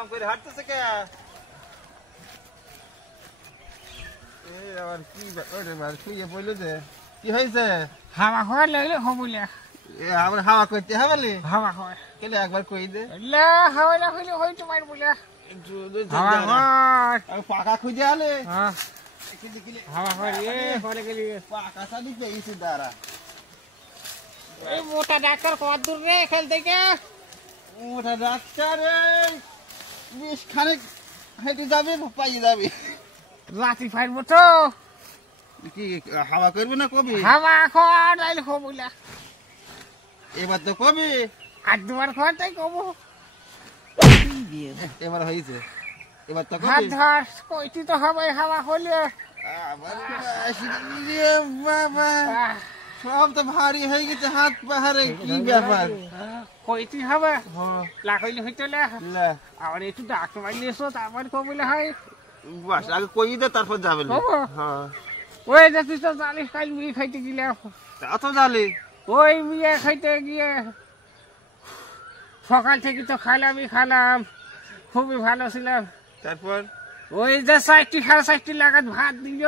আরাম করে হাঁটতেছে কে এই আবার কি ওরে মার শুয়ে পড়লো যে কি হয়েছে হাওয়া হয় লাগলে হবুলে এ আমরা হাওয়া করতে হবে লি হাওয়া হয় কেলে একবার কই দে লা হাওয়া না হইলে হইতে পার বলে একটু হাওয়া হয় আমি পাকা খুঁজে আলে হ্যাঁ কিলে কিলে হাওয়া হয় এ করে গেলি পাকা সাদি পেয়েছি দাঁড়া এই মোটা ডাক্তার কত দূর রে খেল থেকে ওটা ডাক্তার বেশ খানিক হেঁটে যাবে পাইয়ে যাবে রাতি ফাইরবো তো কি হাওয়া করবে না কবি হাওয়া খাওয়া নাইলে হবুলে এবার তো কবি আর দুবার খাওয়া তাই কবো এবার হয়েছে এবার তো হাত কবি ধর কইতি তো হবে হাওয়া হলে আবার রে বাবা সব তো ভারী হয়ে গেছে হাত পাহাড়ে কি ব্যাপার কইতি হবে হ্যাঁ লাগাইলে হইতে লে লা আবার একটু ডাক্তার বাড়ি এসো তারপর কবলে হয় বাস আগে কই দে তারপর যাবে কবো? হ্যাঁ ওই যে তুই তো জানিস কাল বিয়ে খাইতে গেলে অত জালি ওই বিয়ে খাইতে গিয়ে সকাল থেকে তো খালাম খুবই ভালো ছিলাম তারপর ওই যে 60-60 লাগাত ভাত দিল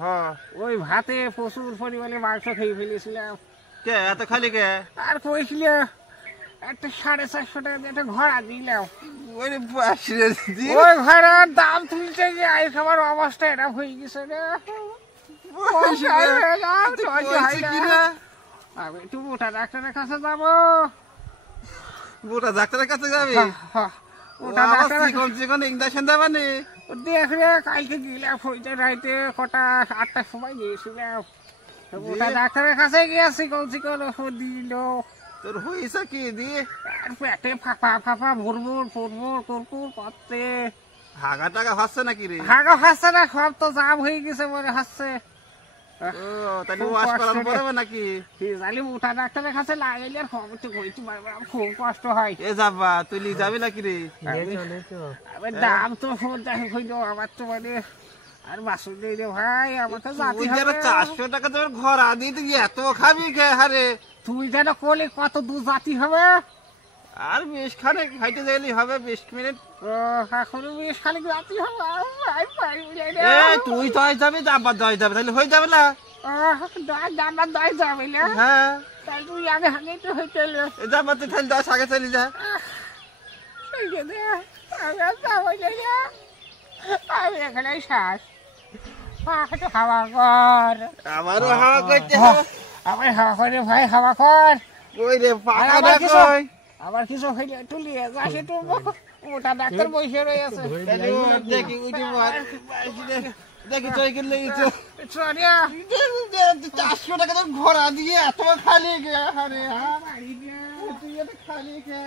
হ্যাঁ ওই ভাতে প্রচুর পরিমাণে মাংস খেয়ে ফেলেছিলাম কে এত খালি কে আর কইছিল একটা 450 টাকা দিয়ে একটা ঘোড়া দিলাম ওরে বাস রে দি ওই ঘোড়ার দাম তুলতে গিয়ে আই খাবার অবস্থা এটা হয়ে গেছে রে আমি একটু মোটা ডাক্তারের কাছে যাবো গোটা ডাক্তারের কাছে যাবি মোটা ওটা ডাক্তার চিকন ইঞ্জেকশন দেবা নি দেখ রে কালকে গেলাম হইতে রাইতে কটা 8টার সময় গিয়েছিলাম মোটা ডাক্তারের কাছে গিয়েছি চিকন ওষুধ দিল তোর হয়েছে কি দিয়ে আর পেটে ফাঁপা ভুরভুর কুরকুর করতে হাগা টাকা হচ্ছে নাকি রে হাগা হাসছে না সব তো জাম হয়ে গেছে মনে হচ্ছে ও তাহলে ওয়াশ করানো পড়বে নাকি জানি মোটা ডাক্তারের কাছে লাগাইলে আর খবরটি হইতে পারবে না, খুব কষ্ট হয় এ যাবা তুই লি যাবি নাকি রে আবার দাম তো দেখে হইল আমার তো মানে আর বাসুর নেই রে ভাই আমাকে জাতি হবে 400 টাকা তোর ঘর আদি তুই এত খাবি কে হারে তুই যেন কোলে কত দূর জাতি হবে আর বেশ খানে খাইতে যাইলি হবে 20 মিনিট এখন বেশ খালি জাতি হবে এ তুই তো যাবি আবার যাই যাবে তাহলে হয়ে যাবে না জানার দায় যাবে না হ্যাঁ তাই তুই আগে হাগে তো হইতে এ যাবা তুই তাহলে 10 আগে চলি যা আমি এখানে শ্বাস হাওয়া কর আমারও হাওয়া করতে হবে আমার হাওয়া করে ভাই হাওয়া কর ওই রে পাকা না কই আবার কিছু হইলে একটু লিয়ে যাস একটু মোটা ডাক্তার বসে রয়েছে দেখি উঠি মার দেখি তুই কি লেগেছে সোনিয়া 400 টাকা তোর ঘোড়া দিয়ে এত খালি গে আরে তুই এত খালি গে